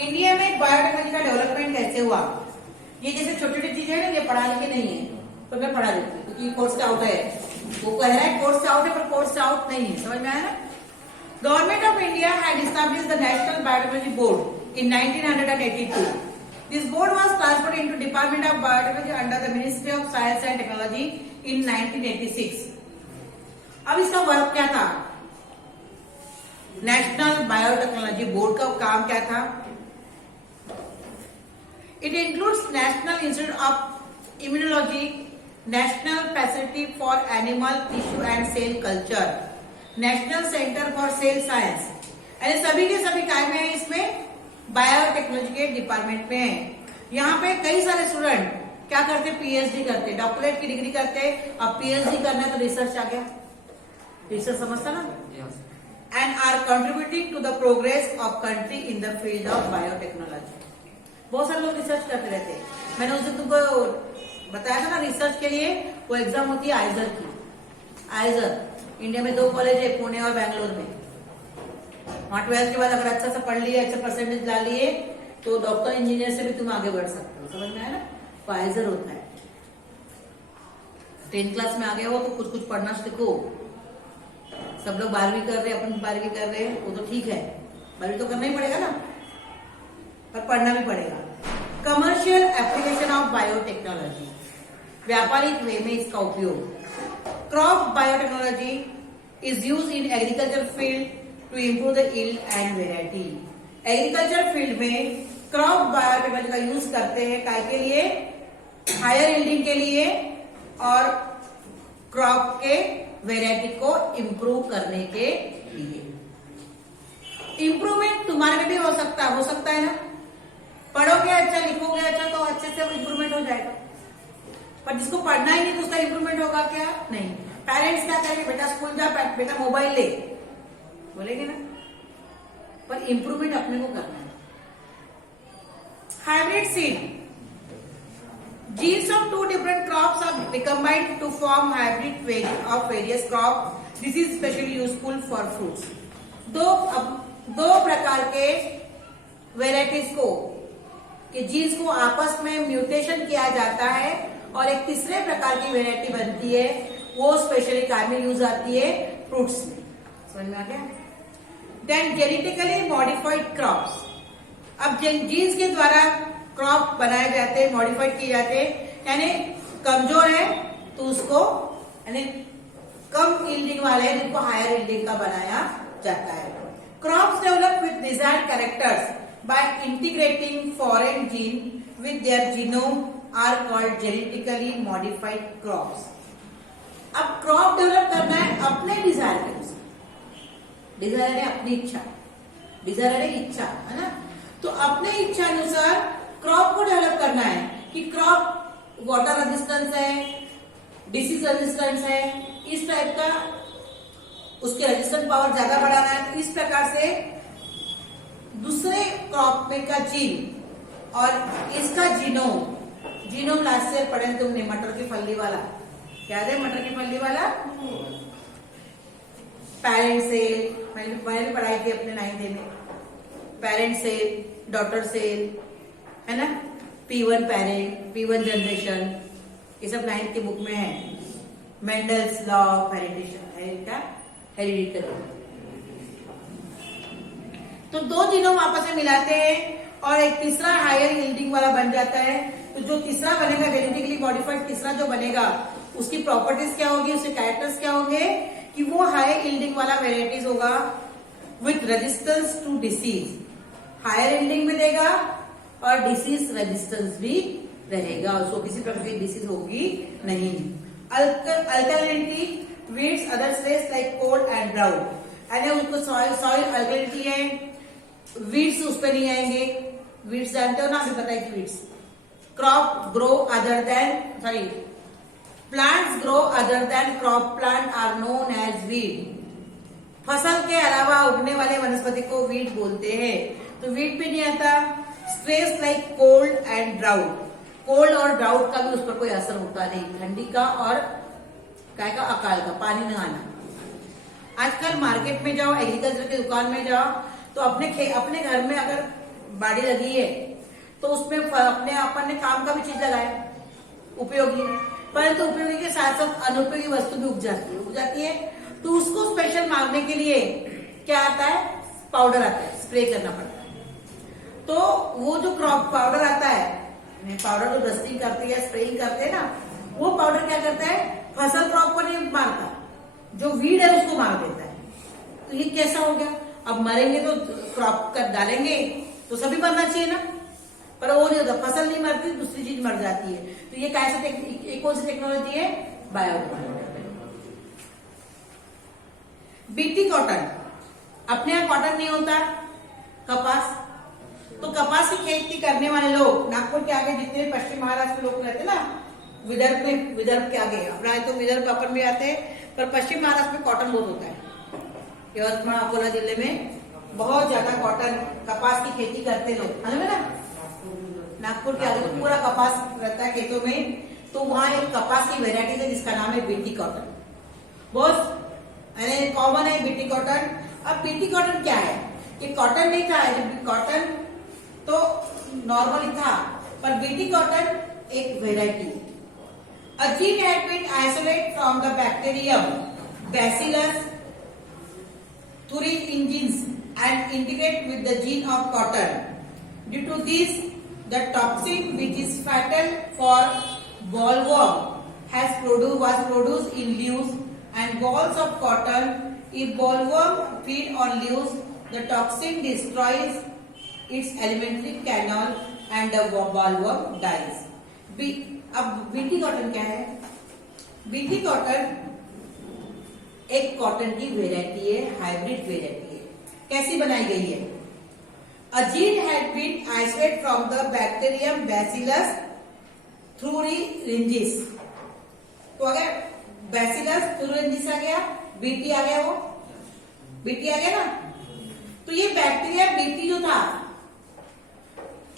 India में biotechnology का development कैसे हुआ? ये जैसे छोटी छोटी चीजें है ना, ये पढ़ा लिखे नहीं है तो मैं पढ़ा देती हूँ क्योंकि कोर्स से आउट है। वो कह रहा है कोर्स से आउट है पर कोर्स से आउट नहीं है, समझ में आया ना? Government of India had established the national biotechnology board in 1982. This board was transferred into Department of Biotechnology under the Ministry of Science and Technology in 1986. अब इसका वर्क क्या था? नेशनल बायोटेक्नोलॉजी बोर्ड का काम क्या था? It includes National Institute of Immunology, National Facility for Animal Tissue and Cell Culture, National Center for Cell Science. यानी सभी के सभी काय में है, इसमें बायोटेक्नोलॉजी के डिपार्टमेंट में है। यहाँ पे कई सारे स्टूडेंट क्या करते? पीएचडी करते, डॉक्टरेट की डिग्री करते। अब पीएचडी करना है तो रिसर्च आ गया, रिसर्च समझता ना? And are contributing to the progress of country in the field of biotechnology. बहुत सारे लोग रिसर्च करते रहते हैं। मैंने उस दिन तुमको बताया था ना, रिसर्च के लिए वो एग्जाम होती है आइजर की। आइजर इंडिया में 2 कॉलेज है, पुणे और बैंगलोर में। वहां 12th के बाद अगर अच्छा सा पढ़ लिए, अच्छा परसेंटेज ला लिए तो डॉक्टर इंजीनियर से भी तुम आगे बढ़ सकते हो, समझ में आया ना? फाइजर होता है। 10th क्लास में आ गए हो तो कुछ कुछ पढ़ना सीखो। सब लोग 12वीं कर रहे हैं, अपन 12वीं कर रहे हैं, वो तो ठीक है, 12वीं तो करना ही पड़ेगा ना, पर पढ़ना भी पड़ेगा। कमर्शियल एप्लीकेशन ऑफ बायोटेक्नोलॉजी, व्यापारिक वे में इसका उपयोग। Crop biotechnology is use in agriculture field to improve the yield and variety. Agriculture field में क्रॉप बायोटेक्नोलॉजी का यूज करते हैं, काय के लिए? हायर यील्डिंग के लिए और क्रॉप के वेराइटी को इम्प्रूव करने के लिए। इम्प्रूवमेंट तुम्हारे में भी हो सकता है ना? पढ़ोगे अच्छा, लिखोगे अच्छा तो अच्छे से इम्प्रूवमेंट हो जाएगा। पर जिसको पढ़ना ही नहीं तो उसका इम्प्रूवमेंट होगा क्या? नहीं। पेरेंट्स क्या करेंगे? बेटा स्कूल जा, बेटा मोबाइल ले, बोलेंगे ना? पर इम्प्रूवमेंट अपने को करना है। Hybrid seed, genes of 2 different crops are recombined to form hybrid of various crops. This is especially useful for fruits. दो प्रकार के वेराइटीज को के जीन्स को आपस में म्यूटेशन किया जाता है और एक तीसरे प्रकार की वेराइटी बनती है, वो स्पेशली काय में यूज आती है? फ्रूट्स में। समझ में आ गया? देन जेनेटिकली मॉडिफाइड क्रॉप्स, अब जीन्स के द्वारा क्रॉप बनाए जाते हैं, मॉडिफाइड किए जाते हैं, यानी कमजोर है तो उसको, यानी कम यील्डिंग वाले हैं जिनको हायर यील्डिंग का बनाया जाता है। Crops develop with desired characters by integrating foreign gene with their genome are called genetically modified crops. अब क्रॉप डेवलप करना है अपने डिजायर के अनुसार, डिजायर है अपनी इच्छा, डिजायर है इच्छा, है ना? तो अपने इच्छा अनुसार क्रॉप को डेवलप करना है कि क्रॉप वाटर रेजिस्टेंस है, डिसीज रेजिस्टेंस है, इस टाइप का उसके रेजिस्टेंस पावर ज्यादा बढ़ाना है। तो इस प्रकार से दूसरे क्रॉप में का जीन और इसका जीनोम लास्ट से पढ़े तुमने, मटर की फल्ली वाला, क्या है मटर की फल्ली वाला? पेरेंट सेल, मैंने पढ़ाई थी अपने 9th में। पेरेंट सेल, डॉटर सेल, है ना? P1 पेरेंट, P1 जनरेशन, ये सब 9th की बुक में है। Mendel's law of hereditary. तो 2 जीनोम आपस में मिलाते हैं और एक तीसरा हायर यील्डिंग वाला बन जाता है। तो जो तीसरा बनेगा, जेनेटिकली मॉडिफाइड तीसरा जो बनेगा, उसकी प्रॉपर्टीज क्या होगी, उसके कैरेक्टर्स क्या होंगे कि वो हायर यील्डिंग वाला वेराइटीज होगा with resistance to disease, higher yielding में देगा और डिसीज रेजिस्टेंस भी रहेगा, उसको किसी प्रकार की डिसीज होगी नहीं। Alkalinity weeds other stress like cold and drought, यानी उसको सॉइल अल्कलिनिटी है, वीड्स उस पर नहीं आएंगे। वीड्स जानते हो ना, अभी पता है कि weeds crop grow other than plants grow other than crop plant are known as weed. फसल के अलावा उगने वाले वनस्पति को वीड बोलते हैं। तो वीड भी नहीं आता। Stress like cold and drought, cold और ड्राउट का भी उस पर कोई असर होता नहीं, ठंडी का और काय का, अकाल का, पानी न आना। आजकल मार्केट में जाओ, एग्रीकल्चर की दुकान में जाओ तो अपने घर में अगर बाड़ी लगी है तो उसमें अपने अपन ने काम का भी चीज लगाया उपयोगी, परंतु उपयोगी के साथ साथ अनुपयोगी वस्तु भी उग जाती है तो उसको स्पेशल मारने के लिए क्या आता है, पाउडर आता है, स्प्रे करना पड़ता है। तो वो जो क्रॉप पाउडर आता है, पाउडर जो डस्टिंग करते हैं स्प्रेइंग करते हैं ना, वो पाउडर क्या करता है, फसल क्रॉप को नहीं मारता, जो वीड है उसको मार देता है। तो ये कैसा हो गया, अब मरेंगे तो क्रॉप कर डालेंगे तो सभी मरना चाहिए ना, पर वो नहीं होता, फसल नहीं मरती दूसरी चीज मर जाती है। तो ये कैसा एक कौन सी टेक्नोलॉजी है, बायो बीटी कॉटन। अपने यहाँ कॉटन नहीं होता, कपास, तो कपास की खेती करने वाले लोग नागपुर के आगे जितने पश्चिम महाराष्ट्र में लोग रहते ना, विदर्भ के आगे, अपना तो विदर्भ अपन भी आते हैं, पर पश्चिम महाराष्ट्र में कॉटन बहुत होता है। यवतमाळ अकोला जिले में बहुत ज्यादा कॉटन कपास की खेती करते लोग, है ना। नागपुर के आगे तो पूरा कपास रहता है खेतों में, तो वहां एक कपास की वेराइटी है जिसका नाम है बीटी कॉटन, बहुत कॉमन है बीटी कॉटन। अब बीटी कॉटन क्या है, ये कॉटन नहीं था, कॉटन तो नॉर्मली था, पर बीटी कॉटन एक वेराइटी है। A gene had been isolated from the bacterium Bacillus thuringiensis and integrated with the gene of cotton. Due to this, the toxin which is fatal for bollworm was produced in leaves and balls of cotton. If bollworm feed on leaves, the toxin destroys its alimentary canal and the bollworm dies. अब BT cotton क्या है, BT cotton एक cotton की variety है, hybrid variety है। कैसी बनाई गई है, a gene had been isolated from the bacterium Bacillus thuringiensis। तो अगर बैसिलस thuringiensis आ गया, बीटी आ गया, वो बीटी आ गया ना, तो ये बैक्टीरिया बीटी जो था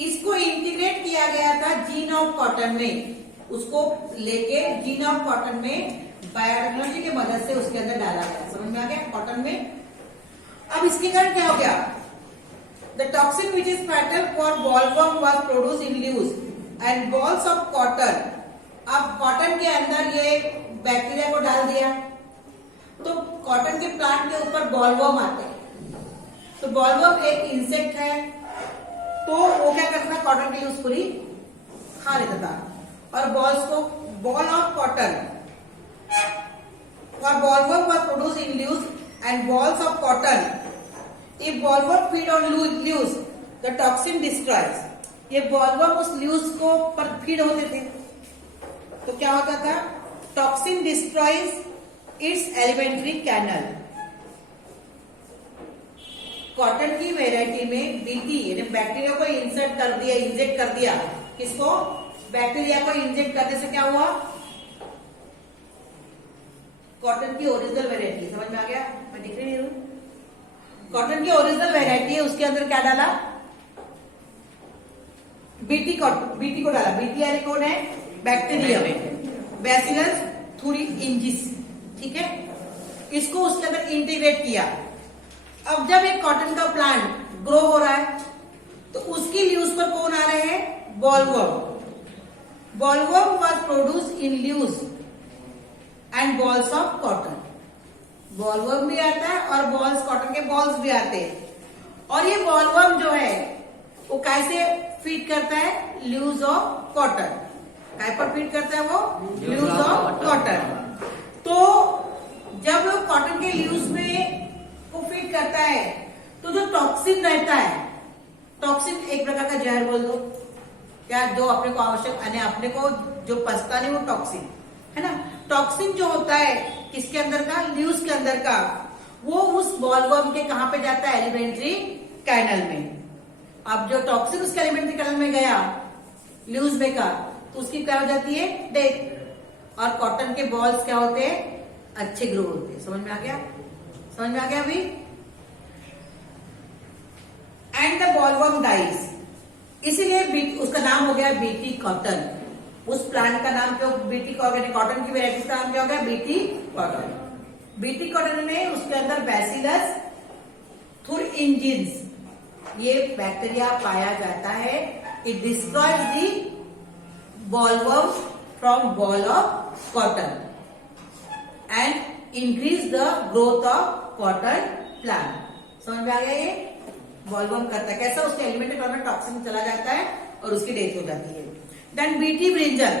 इसको इंटीग्रेट किया गया था जीन ऑफ कॉटन में, उसको लेके जीन ऑफ कॉटन में बायोटेक्नोलॉजी की मदद से उसके अंदर डाला गया, समझ में आ गया, कॉटन में। अब इसके कारण क्या हो गया, the toxin which is fatal for bollworm was produce in leaves and bolls of cotton. अब कॉटन के अंदर ये बैक्टीरिया को डाल दिया तो कॉटन के प्लांट के ऊपर बॉलवर्म आते हैं, तो बॉलवर्म एक इंसेक्ट है, तो वो क्या करता था, कॉटन की यूजफुली खा लेता था, और बॉल्स को बॉल ऑफ कॉटन और bollworm was produce in leaves and bolls of cotton. If bollworm feed on leaves the toxin destroys. ये बॉलवर्म उस लीव्स को पर फीड होते थे तो क्या होता था, toxin destroys its alimentary canal. Cotton की वेराइटी में बीटी यानी बैक्टीरिया को इंजेक्ट कर दिया, किसको, बैक्टीरिया को इंजेक्ट करने से क्या हुआ, कॉटन की ओरिजिनल वेराइटी, समझ में आ गया, मैं दिख रही हूँ, कॉटन की ओरिजिनल वेराइटी है, उसके अंदर क्या डाला, बीटी को डाला। बीटी यानी कौन है, बैक्टीरिया, बैसिलस thuringiensis, ठीक है, इसको उसके अंदर इंटीग्रेट किया। अब जब एक कॉटन का प्लांट ग्रो हो रहा है तो उसकी लीव्स पर कौन आ रहे हैं, bollworm. Bollworm was produce in leaves and bolls of cotton. Bollworm भी आता है और बॉल्स, कॉटन के बॉल्स भी आते हैं, और ये बॉलवर्म जो है वो कैसे फीड करता है, लीव्स ऑफ कॉटन। काय पर फीड करता है वो, लीव्स ऑफ कॉटन। तो जब कॉटन के लीव्स में को फीड करता है तो जो टॉक्सिन रहता है, टॉक्सिन एक प्रकार का जहर बोल दो, क्या, जो अपने को आवश्यक, अपने को जो पचता नहीं वो टॉक्सिन है ना। टॉक्सिन जो होता है किसके अंदर का, लीव्स के अंदर का, वो उस बॉलवर्म के कहां पे जाता है, एलिमेंट्री कैनल में। अब जो टॉक्सिन उसके एलिमेंट्री कैनल में गया लीव्स में का, तो उसकी क्या हो जाती है, डेथ। और कॉटन के बॉल्स क्या होते हैं, अच्छे ग्रो होते हैं। समझ में आ गया, समझ में आ गया अभी। एंड द बॉलवर्म डाइज, इसीलिए उसका नाम हो गया बीटी कॉटन। उस प्लांट का नाम क्यों बीटी कॉटन, कॉटन की वेराइटी का नाम क्या हो गया, बीटी कॉटन। बीटी कॉटन में उसके अंदर बैसिलस thuringiensis ये बैक्टीरिया पाया जाता है। It destroys the bollworm from ball of cotton and increase the growth of cotton plant. समझ में आ गया? ये बॉलवर्म करता है कैसा, उसके एलिमेंटेड फॉर्म में टॉक्सिन चला जाता है और उसकी डेथ हो जाती है। Then BT brinjal,